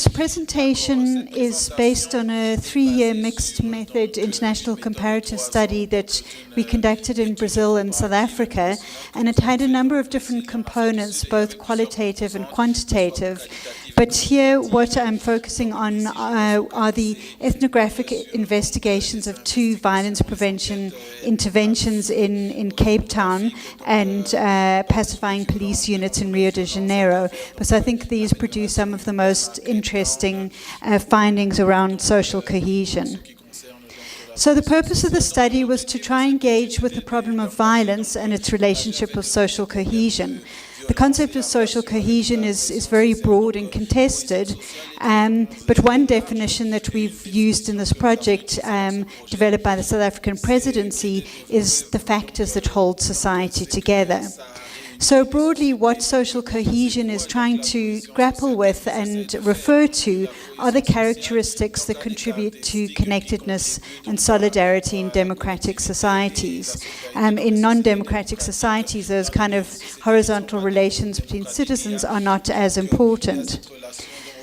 this presentation is based on a 3-year mixed method international comparative study that we conducted in Brazil and South Africa, and it had a number of different components, both qualitative and quantitative. But here what I'm focusing on are the ethnographic investigations of 2 violence prevention interventions in Cape Town and pacifying police units in Rio de Janeiro, because I think these produce some of the most interesting findings around social cohesion. So the purpose of the study was to try and engage with the problem of violence and its relationship with social cohesion. The concept of social cohesion is very broad and contested, but one definition that we've used in this project, developed by the South African presidency, is the factors that hold society together. So broadly, what social cohesion is trying to grapple with and refer to are the characteristics that contribute to connectedness and solidarity in democratic societies. In non-democratic societies, those kind of horizontal relations between citizens are not as important.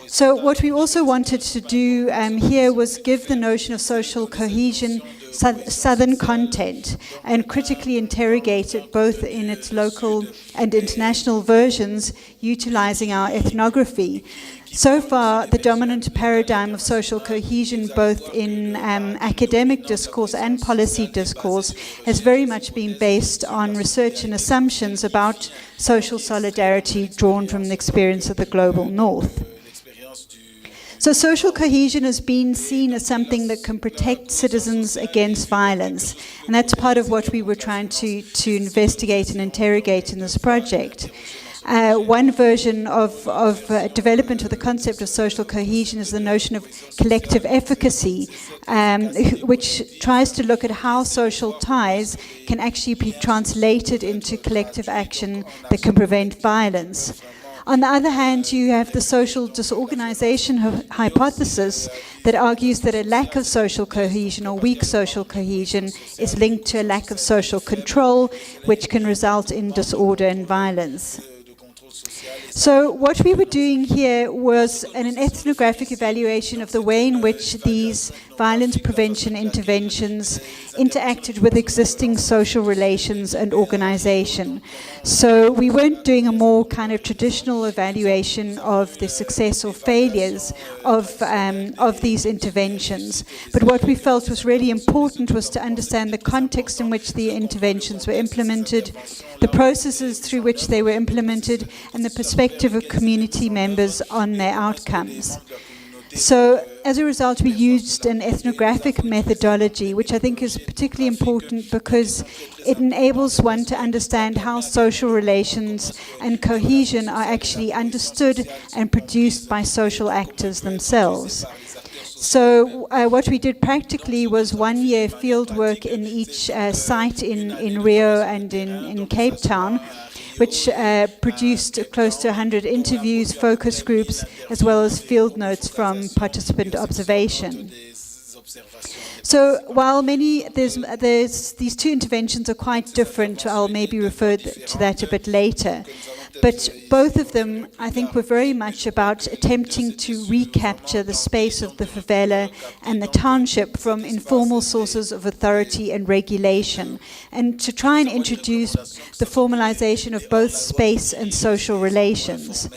So what we also wanted to do here was give the notion of social cohesion Southern content and critically interrogate it both in its local and international versions, utilizing our ethnography. So far, the dominant paradigm of social cohesion, both in academic discourse and policy discourse, has very much been based on research and assumptions about social solidarity drawn from the experience of the global North. So social cohesion has been seen as something that can protect citizens against violence, and that's part of what we were trying to investigate and interrogate in this project. One version of development of the concept of social cohesion is the notion of collective efficacy, which tries to look at how social ties can actually be translated into collective action that can prevent violence. On the other hand, you have the social disorganization hypothesis that argues that a lack of social cohesion or weak social cohesion is linked to a lack of social control, which can result in disorder and violence. So what we were doing here was an ethnographic evaluation of the way in which these violence prevention interventions interacted with existing social relations and organization. So we weren't doing a more kind of traditional evaluation of the success or failures of these interventions. But what we felt was really important was to understand the context in which the interventions were implemented, the processes through which they were implemented, and the perspective of community members on their outcomes. So as a result, we used an ethnographic methodology, which I think is particularly important because it enables one to understand how social relations and cohesion are actually understood and produced by social actors themselves. So what we did practically was 1 year field work in each site in Rio and in Cape Town, which produced close to 100 interviews, focus groups, as well as field notes from participant observation. So while there's these 2 interventions are quite different, I'll maybe refer to that a bit later. But both of them, I think, were very much about attempting to recapture the space of the favela and the township from informal sources of authority and regulation, and to try and introduce the formalization of both space and social relations.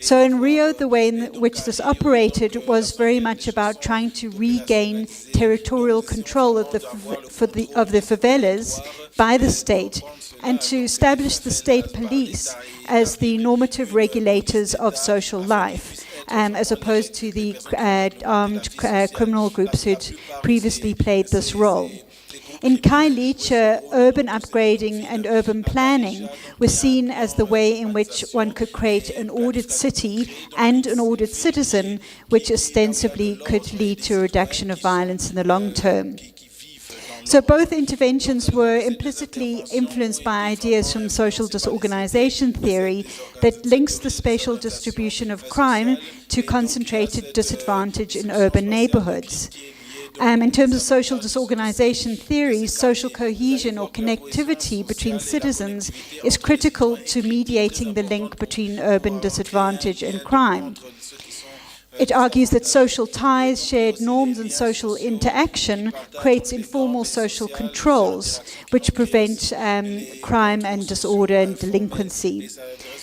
So in Rio, the way in which this operated was very much about trying to regain territorial control of the favelas by the state, and to establish the state police as the normative regulators of social life, as opposed to the armed criminal groups who'd previously played this role. In Khayelitsha, urban upgrading and urban planning was seen as the way in which one could create an ordered city and an ordered citizen, which ostensibly could lead to a reduction of violence in the long term. So both interventions were implicitly influenced by ideas from social disorganization theory that links the spatial distribution of crime to concentrated disadvantage in urban neighborhoods. In terms of social disorganization theory, social cohesion or connectivity between citizens is critical to mediating the link between urban disadvantage and crime. It argues that social ties, shared norms, and social interaction creates informal social controls which prevent crime and disorder and delinquency.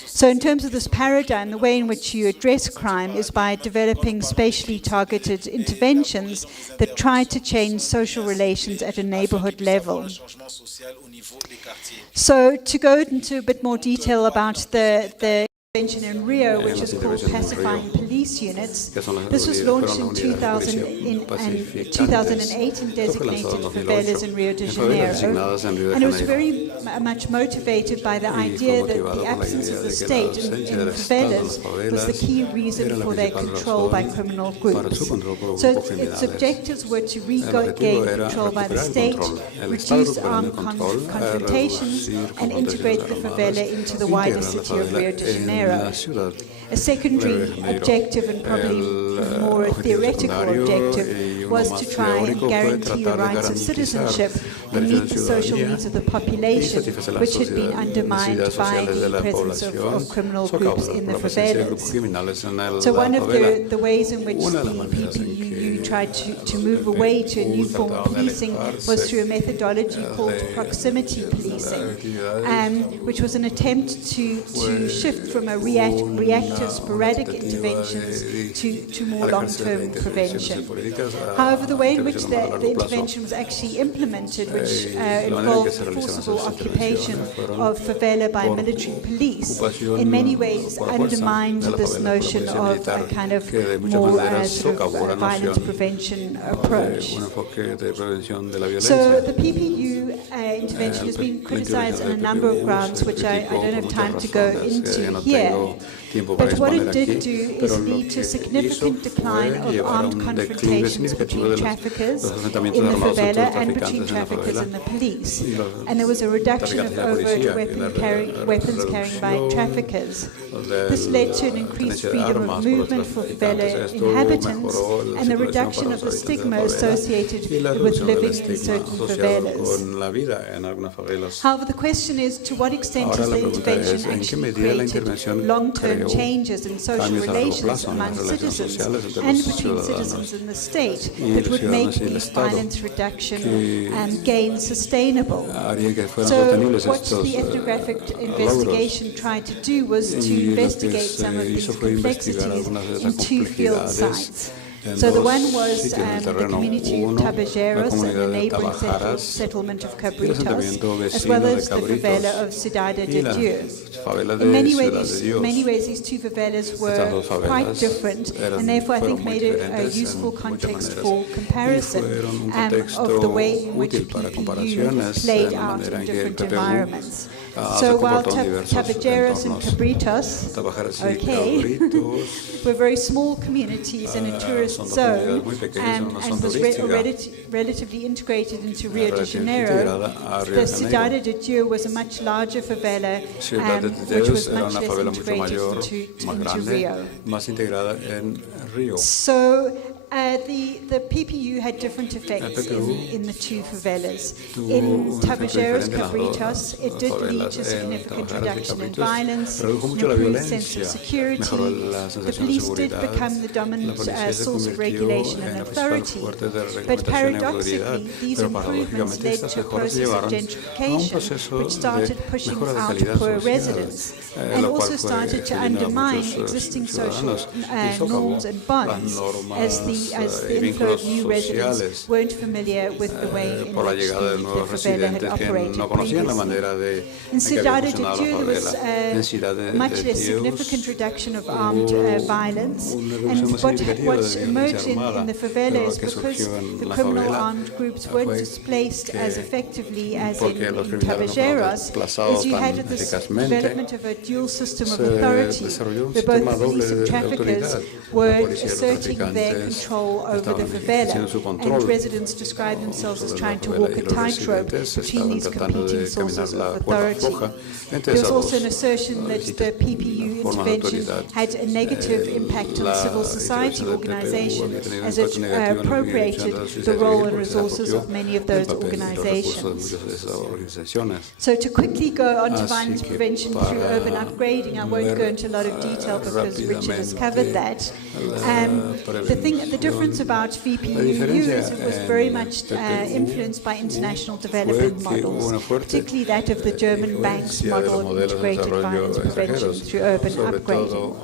So in terms of this paradigm, the way in which you address crime is by developing spatially targeted interventions that try to change social relations at a neighborhood level. So to go into a bit more detail about the intervention in Rio, which is called Pacifying Police Units. This was launched in 2008 and designated favelas in Rio de Janeiro. And it was very much motivated by the idea that the absence of the state in favelas was the key reason for their control by criminal groups. So its objectives were to regain control by the state, reduce armed confrontations, and integrate the favela into the wider city of Rio de Janeiro. A secondary objective, and probably more a theoretical objective, was to try and guarantee the rights of citizenship and meet the social needs of the population, which had been undermined by the presence of criminal groups in the favelas. So one of the ways in which the PPUU tried to move away to a new form of policing was through a methodology called proximity policing, which was an attempt to shift from a reactive sporadic interventions to more long-term prevention. However, the way in which the intervention was actually implemented, which involved forcible occupation of favela by military police, in many ways undermined this notion of a kind of more violence prevention approach. So the PPU intervention has been criticized on a number of grounds, which I don't have time to go into here. But what it did do is lead to a significant decline of armed confrontations between traffickers in the favela and between traffickers and the police. And there was a reduction of overt weapons carrying by traffickers. This led to an increased freedom of movement for favela inhabitants and the reduction of the stigma associated with living in certain favelas. However, the question is, to what extent has the intervention actually created long-term changes in social relations among citizens and between citizens and the state that would make these violence reduction gains sustainable? So what the ethnographic investigation tried to do was to investigate some of these complexities in two field sites. So the one was the community of Tabajeros and the neighboring settlement of Cabritos, as well as the favela of Cidade de Dios. In many ways, these two favelas were quite different, and therefore I think made a useful context for comparison of the way in which PPU played out in different environments. So while Tabajeros and Cabritos, were very small communities in a tourist zone and was relatively integrated into Rio de Janeiro, the Cidade de Dios was a much larger favela, which was much less integrated into Rio. So the PPU had different effects in the two favelas. In Tabajeros, Cabritos, it did lead to significant reduction in violence, an improved sense of security. The police did become the dominant source of regulation and authority. But paradoxically, these improvements led to a process of gentrification, which started pushing out poor residents and also started to undermine existing social norms and bonds as the inflow of new residents weren't familiar with the way in which the favela had operated previously. In Cidade de Dios, there was a much less significant reduction of armed violence, and what emerged in the favela is because the criminal armed groups weren't displaced as effectively as in Tabajeros, is you had this development of a dual system of authority, where both police and traffickers were asserting their control control over the favela, and residents describe themselves as trying to walk a tightrope between these competing sources of authority. There was also an assertion that the PPU intervention had a negative impact on civil society organizations as it appropriated the role and resources of many of those organizations. So to quickly go on to violence prevention through urban upgrading, I won't go into a lot of detail because Richard has covered that. The difference about VPUU is it was very much influenced by international development models, particularly that of the German banks model of integrated violence prevention through urban upgrading.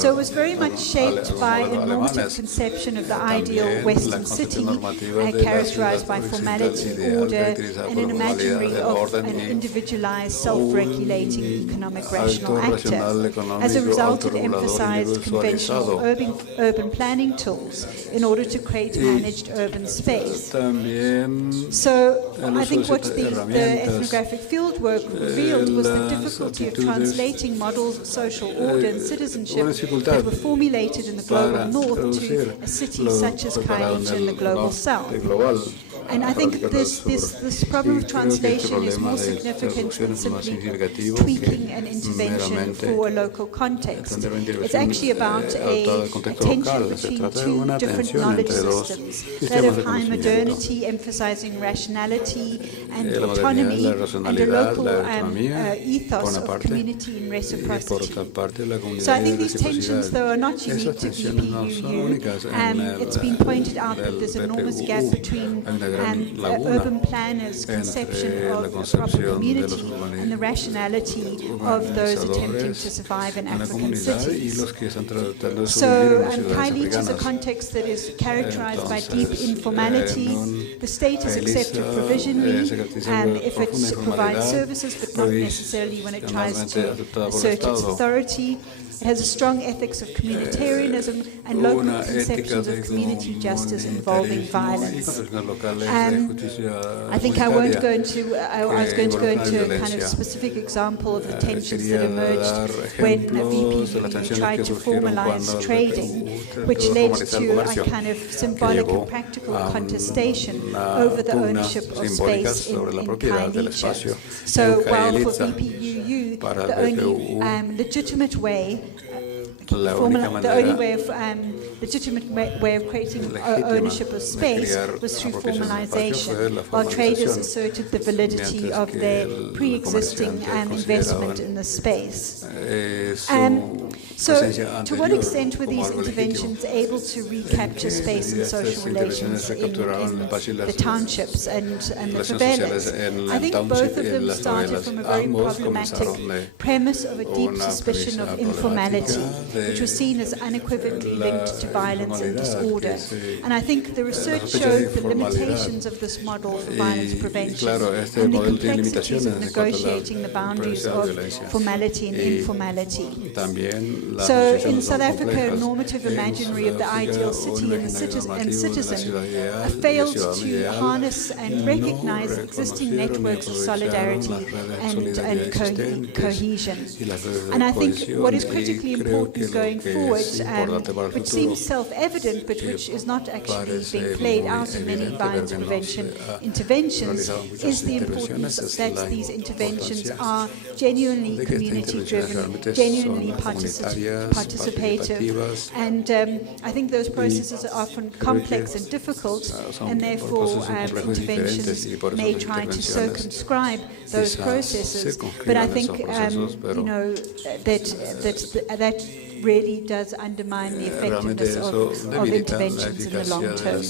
So it was very much shaped by a normative conception of the ideal Western city, characterized by formality, order, and an imaginary of an individualized, self-regulating economic rational actor. As a result, it emphasized conventional urban planning tools in order to create managed urban space. So I think what the ethnographic fieldwork revealed was the difficulty of translating models of social order and citizenship that were formulated in the global north to a city such as Cohesion in the global south. And I think this problem of translation is more significant than simply tweaking an intervention for a local context. It's actually about a tension between two different knowledge systems, that of high modernity, emphasizing rationality and autonomy, and a local ethos of community and reciprocity. So I think these tensions, though, are not unique to VPUU. It's been pointed out that there's an enormous gap between urban planners' conception of a proper community and the rationality of those attempting to survive in African cities. So Kailicha is a context that is characterized by deep informality. The state is accepted provisionally if it provides services, but not necessarily when it tries to assert its authority. It has a strong ethics of communitarianism and local conceptions of community justice involving violence. I think I won't go into, I was going to go into a kind of specific example of the tensions that emerged when VPU tried to formalize trading, which led to a kind of symbolic and practical contestation over the ownership of space in Kailicha. So while for VPUU, the only legitimate way legitimate way of creating ownership of space was through formalization, while traders asserted the validity of their pre-existing investment in the space. So, to what extent were these interventions able to recapture space and social relations in the townships and the favelas? I think both of them started from a very problematic premise of a deep suspicion of informality, which was seen as unequivocally linked to violence and disorder. And I think the research showed the limitations of this model for violence prevention and the complexities of negotiating the boundaries of formality and informality. So in South Africa, a normative imaginary of the ideal city and citizen failed to harness and recognize existing networks of solidarity and cohesion. And I think what is critically important going forward, which seems self-evident but which is not actually being played out in many violence prevention interventions, is the importance that these interventions are genuinely community-driven, genuinely participative, and I think those processes are often complex and difficult, and therefore interventions may try to circumscribe those processes. But I think that really does undermine the effectiveness of interventions in the long term.